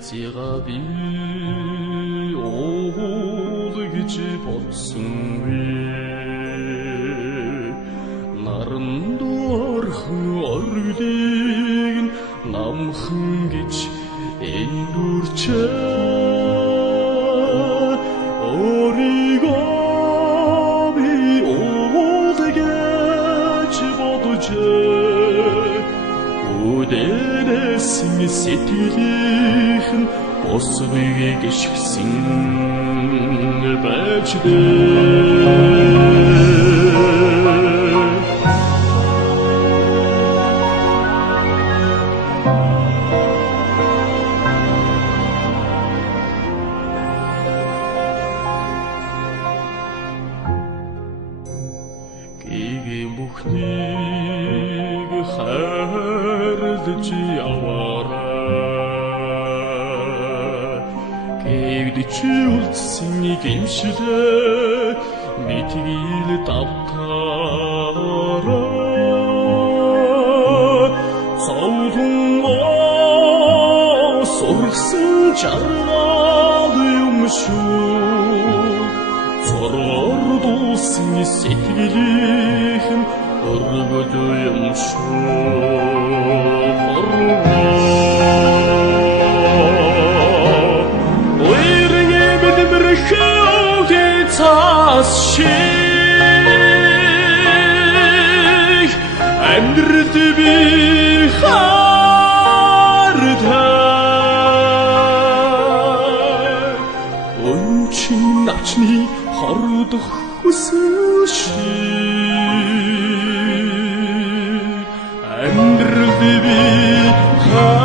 Хайзыгаа би уул гэж бодсон бэ. Наранд орхон орлыг намхан гэж эндүрчээ. Өөрийгөө би уул гэж боджээ. Үдэнэс сэтгэлийнхэн босвыг гიშгсэн байж дээ. Гэгэм бүхнийг хайрлаж яваарай. Гэвч үлдсэн гимшилээ битгийл давтаарай. Цаулан сурсан жаргал юм шүү. Зорор дуусан сэтгэлийнхэн өргөд юм шүү. Уйрын мэдмэрхүүгийн цаас шиг амьдралд би хартай. Өнчин начны хордох хүсэл шиг амьдралд би хартай.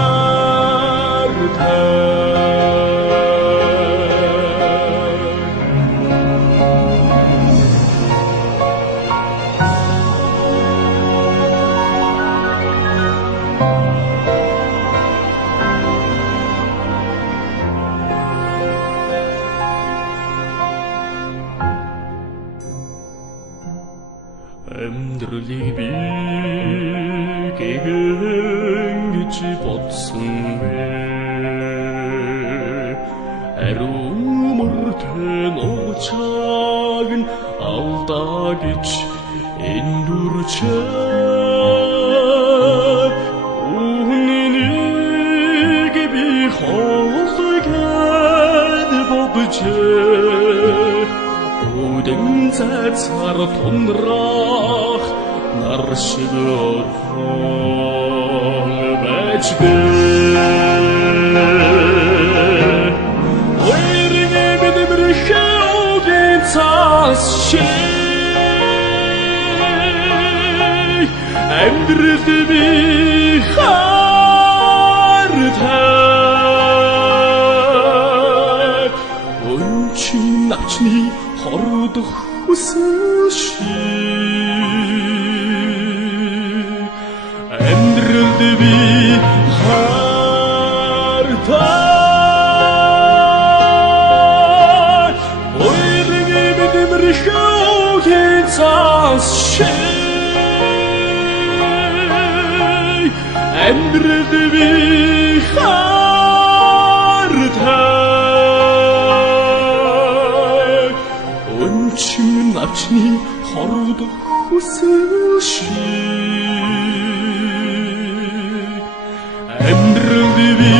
Амьдралыг би гэгэн гэж бодсон бэ. Ариун мөртөө нуучааг нь алдаа гэж эндүрчээ. Үнэнийг би хоолойгээд боджээ. Үдэн цацар тунрах нар шиг орхон байж дээ. Уйрын мэдмэрхүүгийн цаас шиг амьдралд би хартай. Өнчин начны хордох хүсэл шиг амьдралд би хартай. Уйрын мэдмэрхүүгийн цаас шиг амьдралд би хартай. Өнчин начны хордох хүсэл шиг амьдралд би